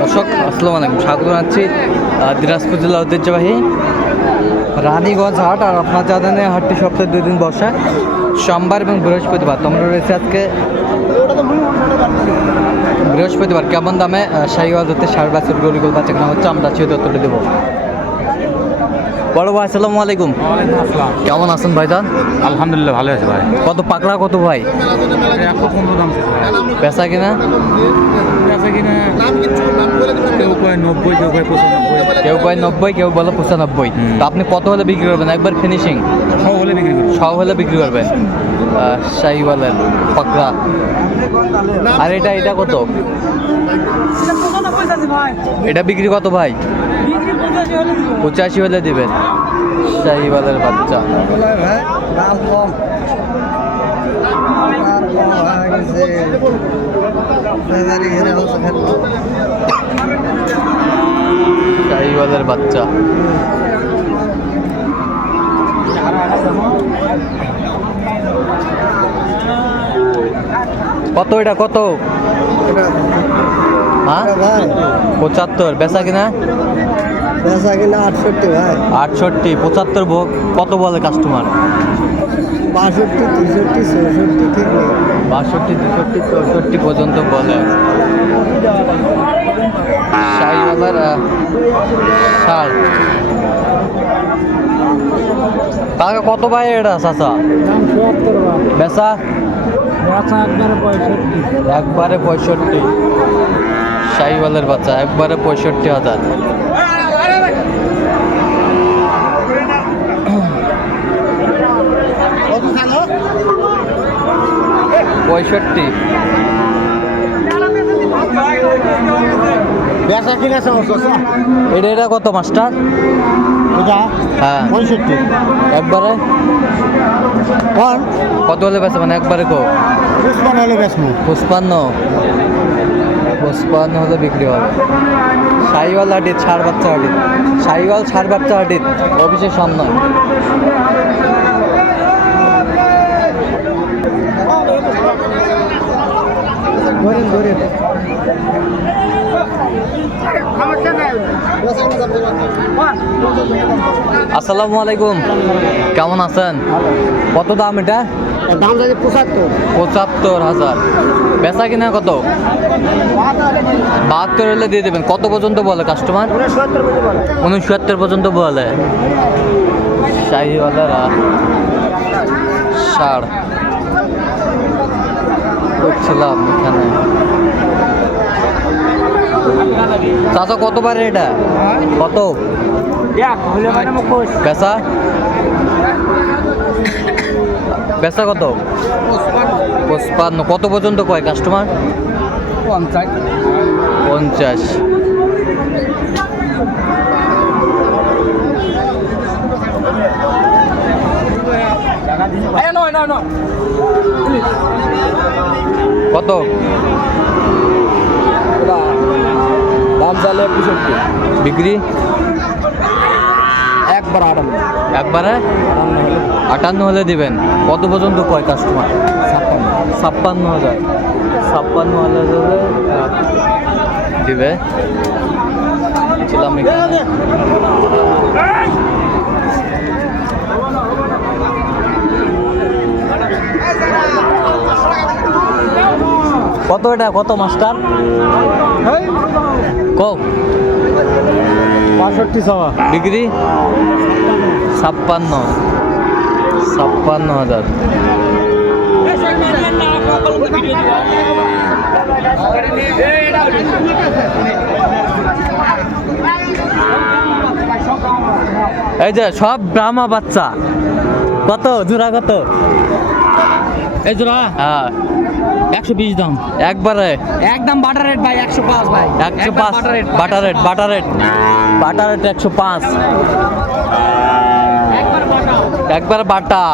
দর্শক আসলো মানে স্বাগত জানাচ্ছি দিনাজপুর জেলা ঐতিহ্যবাহী রানীগঞ্জ হাট আর আপনার জানেন হাটটি সপ্তাহে দুই দিন বসে, সোমবার এবং বৃহস্পতিবার। তোমরা রয়েছে আজকে বৃহস্পতিবার। কেমন দামে শাহিওয়াল ধরতে সাড়ে বাছর বাচ্চা কেনা হচ্ছে আমরা সেই তুলে দেবো। বড় ভাই আসসালামু আলাইকুম। কেমন আছেন ভাইজান? আলহামদুলিল্লাহ ভালো আছে ভাই। কত পাকড়া কত ভাই? একশো পনেরো দাম পেশা কিনা? কেউ কয় নব্বই কেউ কয় পঁচানব্বই। কেউ কয় নব্বই কেউ বলে পঁচানব্বই। তো আপনি কত হলে বিক্রি করবেন? একবার ফিনিশিং সব হলে বিক্রি করি সব হলে বিক্রি করবেন? শাহিওয়ালের পাকড়া। আর এটা এটা কত? এটা বিক্রি কত ভাই? পঁচাশি হলে দিবেন। শাহিওয়ালের বাচ্চা। শাহিওয়ালের বাচ্চা। কত এটা? কত? হ্যাঁ? পঁচাত্তর। বেচা কিনা? বেচা কিনা আটষট্টি ভাই। আটষট্টি পঁচাত্তর ভোগ কত বলে কাস্টমার বাষট্টি তেষট্টি চৌষট্টি ঠিক নেই। বাষট্টি তেষট্টি চৌষট্টি পর্যন্ত বলে। শাহিওয়ালার ষাট। তাহলে কত ভাই এটা চাচা? বেচা? একবারে পঁয়ষট্টি। একবারে পঁয়ষট্টি। শাহিওয়ালের বাচ্চা একবারে পঁয়ষট্টি হাজার। পঁয়ষট্টি। বেচা কিনা সমস্যা এটা এটা কত মাস্টার? হ্যাঁ। পঁয়ষট্টি। একবারে? কত হলে বেচা মানে একবারে কো? পুষ্পান হলে বেচবো। পুষ্পান্ন? পুষ্পান্ন হলে বিক্রি হবে। সাইওয়াল হাটির ছাড় বাচ্চা হাটির। সাইওয়াল ছাড় বাচ্চা হাটির। অফিসের সামনে। ধরেন ধরেন। আসসালামু আলাইকুম। কেমন আছেন? কত দাম এটা? দাম যাচ্ছে পঁচাত্তর। পঁচাত্তর হাজার। বেচা কিনা কত? বাহাত্তর হলে দিয়ে দেবেন। কত পর্যন্ত বলে কাস্টমার? উনসত্তর পর্যন্ত বলে। শাহিওয়ালারা ষাড় করছিলাম এখানে। চাচা কত পারে এটা? কত? পেশা পেশা কত? পঁচপান্ন। কত পর্যন্ত কয় কাস্টমার পঞ্চাশ। পঞ্চাশ। নয় নয় নয়। কত? দাম চালে পঁয়ষট্টি। বিক্রি? একবার আটান্ন। একবারে? আটান্ন হলে। আটান্ন হলে দিবেন। কত পর্যন্ত কয় কাস্টমার ছাপ্পান্ন। ছাপ্পান্ন হাজার। ছাপ্পান্ন হাজার হলে দিবে। ছিলাম কত এটা? কত মাস্টার? কক বাষট্টি সভা। ডিগ্রি? ছাপ্পান্ন। ছাপ্পান্ন হাজার। এই যে সব ব্রাহ্মা বাচ্চা। কত? জোড়া কত? এই জোড়া? হ্যাঁ। একশো বিশ দাম। একবারে। একদম বাটার রেট ভাই একশো পাঁচ ভাই। একশো পাঁচ। Butter rate butter rate butter rate একশো পাঁচ। একবার বাটা।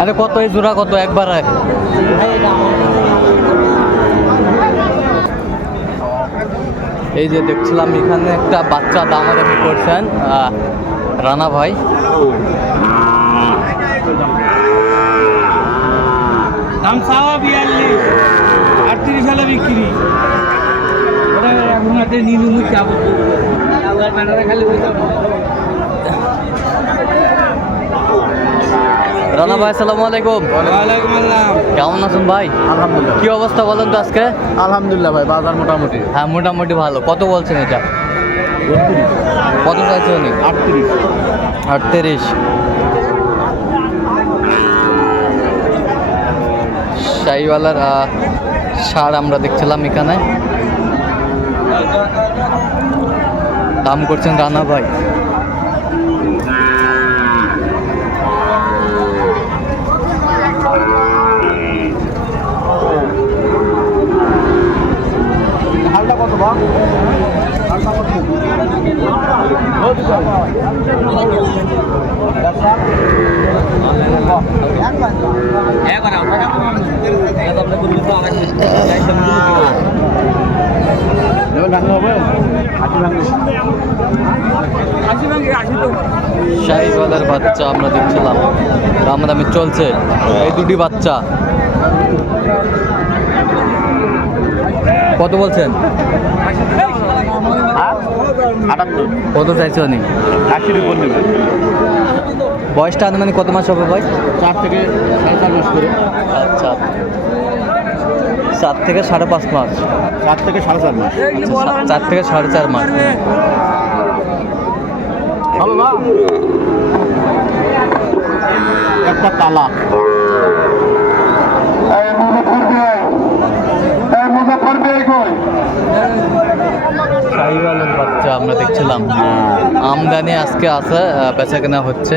আরে কত এই জোড়া, কত একবার এই যে দেখছিলাম এখানে একটা বাচ্চা দামাদামি করছেন রানা ভাই। দাম চাওয়া আর আটত্রিশ সালে বিক্রি। এখন হাতে নীলুমুখ যাব। খালি রানা ভাই আসসালামু আলাইকুম। ওয়ালাইকুম আসসালাম। কেমন আছেন ভাই? আলহামদুলিল্লাহ। কি অবস্থা বলেন তো আজকে? আলহামদুলিল্লাহ ভাই বাজার মোটামুটি। হ্যাঁ মোটামুটি ভালো। কত বলছেন এটা? কত চাইছে উনি? আটত্রিশ। আটত্রিশ। শাহিওয়ালার আহ, সার আমরা দেখছিলাম এখানে। দাম করছেন রানা ভাই। শাহিওয়ালার বাচ্চা আমরা দেখছিলাম। দামাদামি চলছে। এই দুটি বাচ্চা। কত বলছেন? কত চাইছে উনি? আশির উপর নেবে বয়সটা আনুমানিক কত মাস হবে ভাই? চার থেকে সাড়ে চার মাস করে। আচ্ছা। চার থেকে সাড়ে পাঁচ মাস। চার থেকে সাড়ে চার মাস। চার থেকে সাড়ে চার মাস। একটা তালা। বাচ্চা আমরা দেখছিলাম। আমদানি আজকে আসা বেচা কেনা হচ্ছে।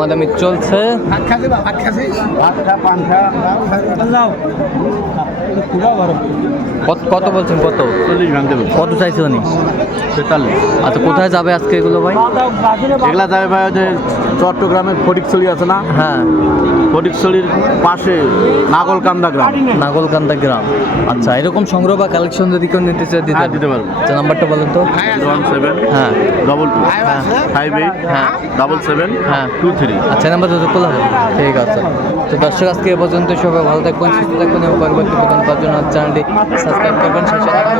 দামাদামি চলছে। কত কত বলছেন কত? কত চাইছে উনি? আচ্ছা কোথায় যাবে আজকে এগুলো ভাই? এগুলা যাবে ভাই যে চট্টগ্রামের ফটিকছড়ি আছে না? হ্যাঁ। ফটিকছড়ির পাশে নাগলকান্দা গ্রাম। নাগলকান্দা গ্রাম। আচ্ছা এরকম সংগ্রহ বা কালেকশন যদি কেউ নিতে চায় দিতে হ্যাঁ, দিতে পারব। আচ্ছা নাম্বারটা বলেন তো। ওয়ান সেভেন হ্যাঁ। ডবল টু হ্যাঁ। ফাইভ এইট হ্যাঁ। ডবল সেভেন হ্যাঁ। টু থ্রি আচ্ছা নাম্বার তো খোলা হবে। ঠিক আছে। তো দর্শক, আজকে এ পর্যন্ত সবাই ভালো থাকবেন, সুস্থ থাকবেন এবং পরবর্তী পর্যন্ত চ্যানেলটি সাবস্ক্রাইব করবেন শেষে সাথে